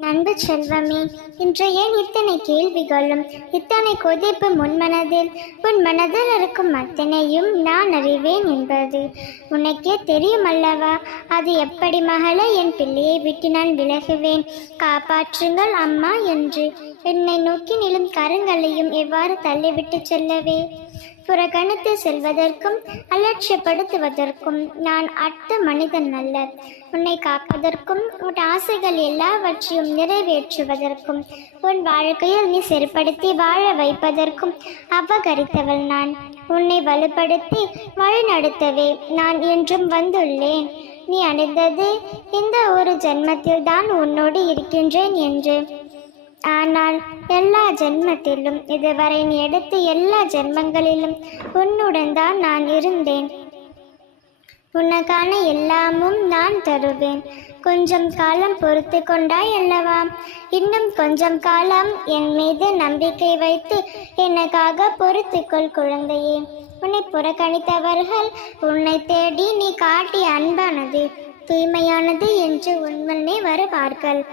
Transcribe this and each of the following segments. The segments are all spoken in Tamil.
நண்பு செல்வமே இன்று ஏன் இத்தனை கேள்விகளும் இத்தனை கொதிப்பு முன்மனதில் உன் மனதில் இருக்கும் அத்தனையும் நான் அறிவேன் என்பது. உனக்கே தெரியும் அல்லவா? அது எப்படி மகளே? என் பிள்ளையை விட்டு நான் விலகுவேன். காப்பாற்றுங்கள் அம்மா என்று என்னை நோக்கி நிலும் கரங்களையும் எவ்வாறு தள்ளிவிட்டு செல்லவே? புறக்கணித்து செல்வதற்கும் அலட்சியப்படுத்துவதற்கும் நான் அர்த்த மனிதன் அல்ல. உன்னை காப்பதற்கும் உன் ஆசைகள் எல்லாவற்றையும் நிறைவேற்றுவதற்கும் உன் வாழ்க்கையில் நீ செருப்படுத்தி வாழ வைப்பதற்கும் அபகரித்தவள் நான். உன்னை வலுப்படுத்தி வழிநடத்தவே நான் என்றும் வந்துள்ளேன். நீ அடைந்தது இந்த ஒரு ஜென்மத்தில் தான் உன்னோடு இருக்கின்றேன் என்று. ஆனால் எல்லா ஜென்மத்திலும் இதுவரை நீ எடுத்த எல்லா ஜென்மங்களிலும் உன்னுடன் தான் நான் இருந்தேன். உனக்கான எல்லாமும் நான் தருவேன். கொஞ்சம் காலம் பொறுத்து கொண்டாய் அல்லவா? இன்னும் கொஞ்சம் காலம் என் மீது நம்பிக்கை வைத்து எனக்காக பொறுத்துக்கொள் குழந்தையே. உன்னை புறக்கணித்தவர்கள் உன்னை தேடி நீ காட்டிய அன்பானது. தூய்மையானது என்று உன்முன்னே வருவார்கள்.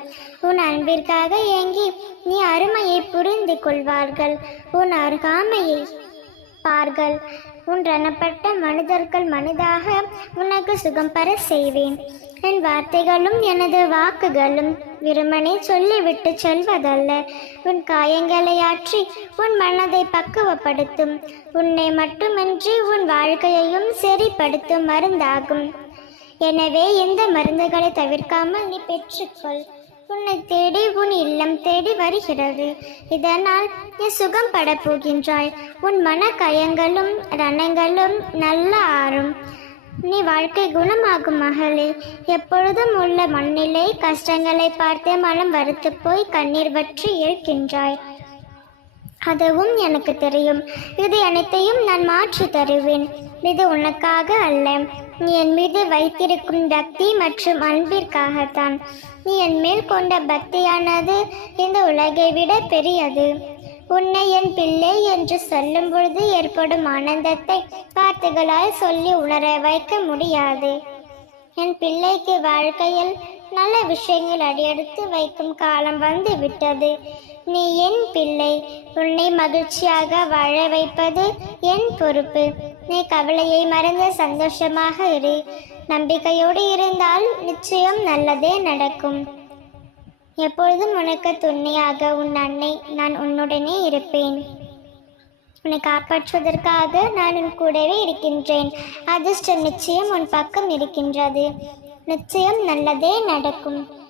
உன் அன்பிற்காக ஏங்கி நீ அருமையை புரிந்து கொள்வார்கள். உன் அருகாமையை பார்கள். உன் ரணப்பட்ட மனிதர்கள் மனிதாக உனக்கு சுகம் பெற செய்வேன். என் வார்த்தைகளும் எனது வாக்குகளும் விருமனே சொல்லிவிட்டு சொல்வதல்ல. உன் காயங்களை ஆற்றி உன் மனதை பக்குவப்படுத்தும். உன்னை மட்டுமின்றி உன் வாழ்க்கையையும் சரிப்படுத்தும் மருந்தாகும். எனவே எந்த மருந்துகளை தவிர்க்காமல் நீ பெற்றுக்கொள். உன்னை தேடி உன் இல்லம் தேடி வருகிறது. இதனால் நீ சுகம் பட போகின்றாய். உன் மன கயங்களும் ரணங்களும் நல்ல ஆறும். நீ வாழ்க்கை குணமாகும் மகளே. எப்பொழுதும் உள்ள மண்ணிலே கஷ்டங்களை பார்த்தே மனம் வறுத்து போய் கண்ணீர் வற்றி இருக்கின்றாய். அதுவும் எனக்கு தெரியும். இது அனைத்தையும் நான் மாற்றி தருவேன். இது உனக்காக அல்ல. நீ என் மீது வைத்திருக்கும் பக்தி மற்றும் அன்பிற்காகத்தான். நீ என் மேல் கொண்ட பக்தியானது இந்த உலகை விட பெரியது. உன்னை என் பிள்ளை என்று சொல்லும் பொழுது ஏற்படும் ஆனந்தத்தை வார்த்தைகளால் சொல்லி உணர வைக்க முடியாது. என் பிள்ளைக்கு வாழ்க்கையில் நல்ல விஷயங்கள் அடியெடுத்து வைக்கும் காலம் வந்து விட்டது. நீ என் பிள்ளை. உன்னை மகிழ்ச்சியாக வாழ வைப்பது என் பொறுப்பு. நீ கவலையை மறந்து சந்தோஷமாக இரு. நம்பிக்கையோடு இருந்தால் நிச்சயம் நல்லதே நடக்கும். எப்பொழுதும் உனக்கு துணையாக உன் அன்னை நான் உன்னுடனே இருப்பேன். உன்னை காப்பாற்றுவதற்காக நான் உன் கூடவே இருக்கின்றேன். அதிர்ஷ்டம் நிச்சயம் உன் பக்கம் இருக்கின்றது. நிச்சயம் நல்லதே நடக்கும்.